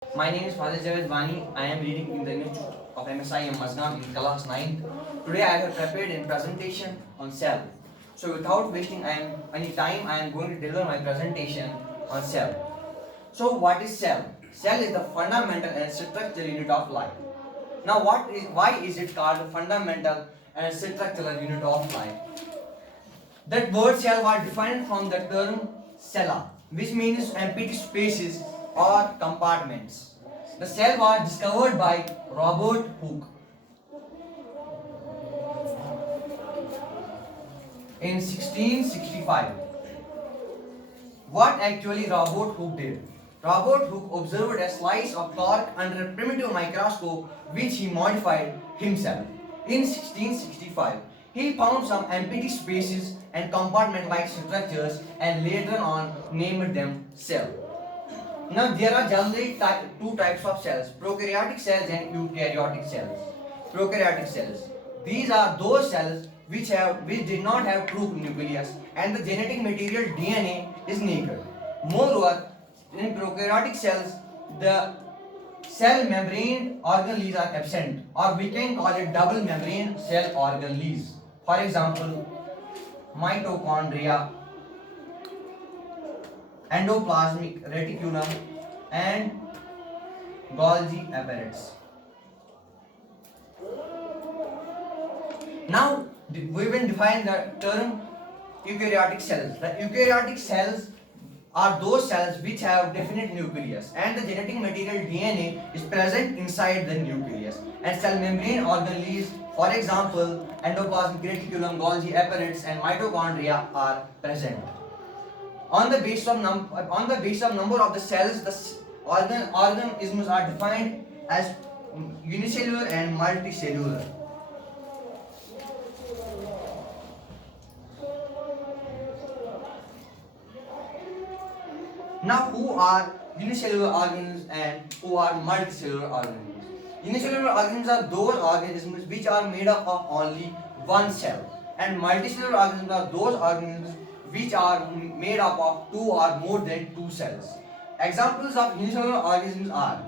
My name is Fazil Javaid Wani. I am reading in the Institute of MSI in Mazgam in class 9. Today I have prepared a presentation on cell. So without wasting any time, I am going to deliver my presentation on cell. So what is cell? Cell is the fundamental and structural unit of life. Now why is it called the fundamental and structural unit of life? That word cell was defined from the term cella, which means empty spaces or compartments. The cell was discovered by Robert Hooke in 1665. What actually Robert Hooke did? Robert Hooke observed a slice of cork under a primitive microscope which he modified himself. In 1665, he found some empty spaces and compartment-like structures and later on named them cells. Now there are generally two types of cells, prokaryotic cells and eukaryotic cells. Prokaryotic cells. These are those cells which did not have true nucleus and the genetic material DNA is naked. Moreover, in prokaryotic cells, the cell membrane organelles are absent, or we can call it double membrane cell organelles. For example, mitochondria, endoplasmic reticulum, and Golgi apparatus. Now we will define the term eukaryotic cells. The eukaryotic cells are those cells which have definite nucleus and the genetic material DNA is present inside the nucleus, and cell membrane organelles, for example endoplasmic reticulum, Golgi apparatus and mitochondria are present. On the basis of number of the cells, the organisms are defined as unicellular and multicellular. Now, who are unicellular organisms and who are multicellular organisms? Unicellular organisms are those organisms which are made up of only one cell, and multicellular organisms are those organisms which are made up of two or more than two cells. Examples of unicellular organisms are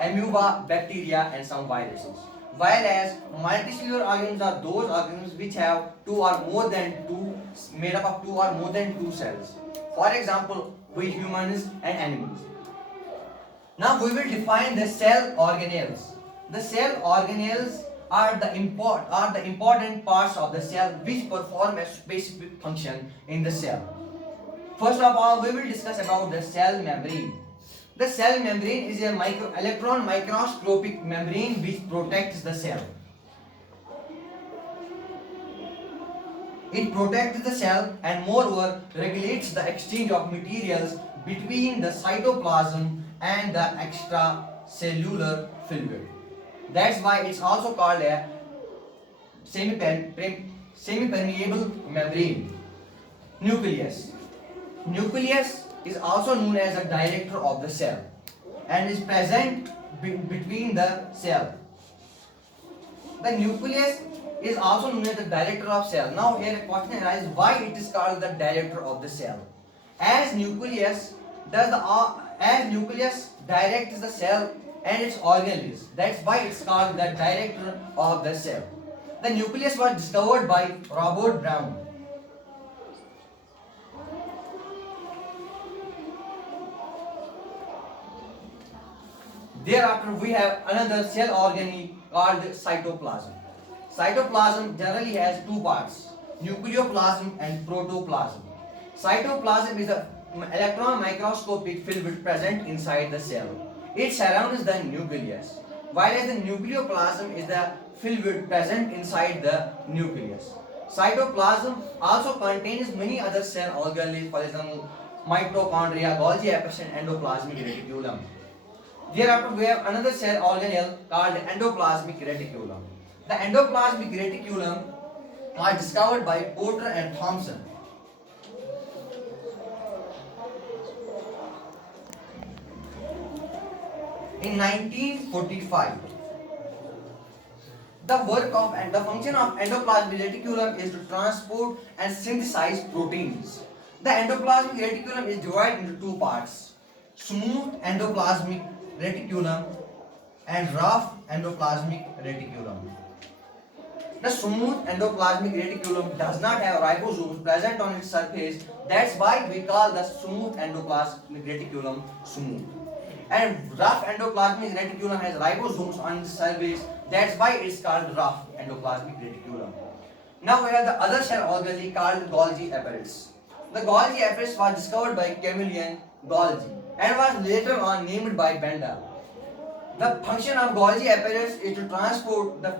amoeba, bacteria, and some viruses. Whereas multicellular organisms are those organisms which have made up of two or more than two cells. For example, we humans and animals. Now we will define the cell organelles. The cell organelles are the important parts of the cell which perform a specific function in the cell. First of all, we will discuss about the cell membrane. The cell membrane is a electron microscopic membrane which protects the cell. It protects the cell and moreover regulates the exchange of materials between the cytoplasm and the extracellular fluid. That's why it's also called a semi-permeable membrane. Nucleus. Nucleus is also known as a director of the cell and is present between the cell. The nucleus is also known as the director of cell. Now here a question arises, why it is called the director of the cell? As nucleus directs the cell and its organelles. That's why it's called the director of the cell. The nucleus was discovered by Robert Brown. Thereafter we have another cell organelle called cytoplasm. Cytoplasm generally has two parts, nucleoplasm and protoplasm. Cytoplasm is the electron microscopic fluid present inside the cell. It surrounds the nucleus, whereas the nucleoplasm is the fluid present inside the nucleus. Cytoplasm also contains many other cell organelles, for example, mitochondria, Golgi apparatus, and endoplasmic reticulum. Thereafter, we have another cell organelle called endoplasmic reticulum. The endoplasmic reticulum was discovered by Porter and Thomson. In 1945, the function of endoplasmic reticulum is to transport and synthesize proteins. The endoplasmic reticulum is divided into two parts: smooth endoplasmic reticulum and rough endoplasmic reticulum. The smooth endoplasmic reticulum does not have ribosomes present on its surface. That's why we call the smooth endoplasmic reticulum smooth. And rough endoplasmic reticulum has ribosomes on its surface. That's why it's called rough endoplasmic reticulum. Now we have the other cell organelle called Golgi apparatus. The Golgi apparatus was discovered by chameleon Golgi and was later on named by Benda. The function of Golgi apparatus is to transport the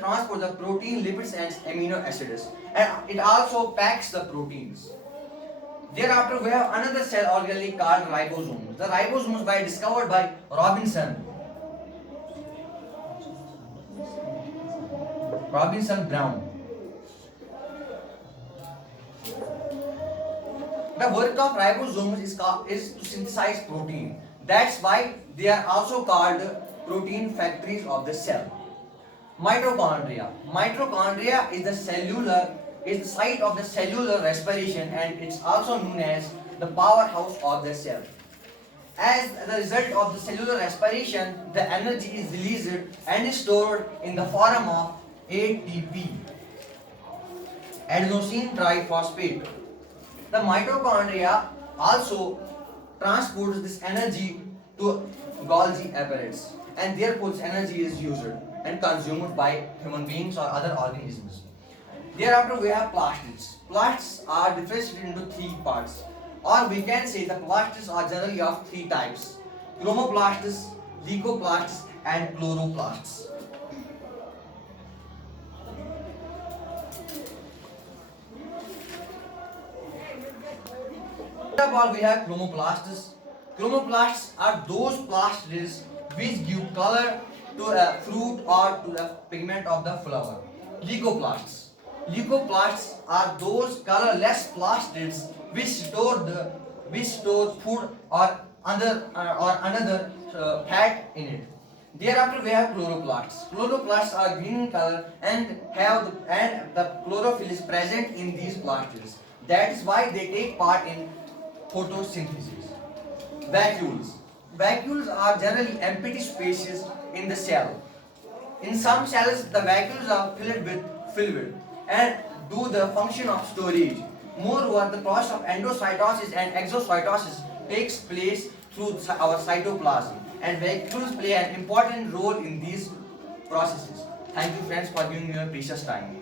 transport the protein, lipids, and amino acids, and it also packs the proteins. Thereafter, we have another cell organelle called ribosomes. The ribosomes were discovered by Robinson Brown. The work of ribosomes is to synthesize protein. That's why they are also called protein factories of the cell. Mitochondria. Mitochondria is the site of the cellular respiration, and it's also known as the powerhouse of the cell. As the result of the cellular respiration, the energy is released and is stored in the form of ATP, adenosine triphosphate. The mitochondria also transports this energy to Golgi apparatus, and therefore this energy is used and consumed by human beings or other organisms. Thereafter, we have plastids. Plastids are differentiated into three parts, or we can say the plastids are generally of three types: chromoplasts, leucoplasts, and chloroplasts. First of all, we have chromoplasts. Chromoplasts are those plastids which give color to a fruit or to the pigment of the flower. Leucoplasts. Leucoplasts are those colorless plastids which store food or another fat in it. Thereafter, we have chloroplasts. Chloroplasts are green in color and the chlorophyll is present in these plastids. That is why they take part in photosynthesis. Vacuoles. Vacuoles are generally empty spaces in the cell. In some cells, the vacuoles are filled with fluid and do the function of storage. Moreover, the process of endocytosis and exocytosis takes place through our cytoplasm, and vacuoles play an important role in these processes. Thank you, friends, for giving me your precious time.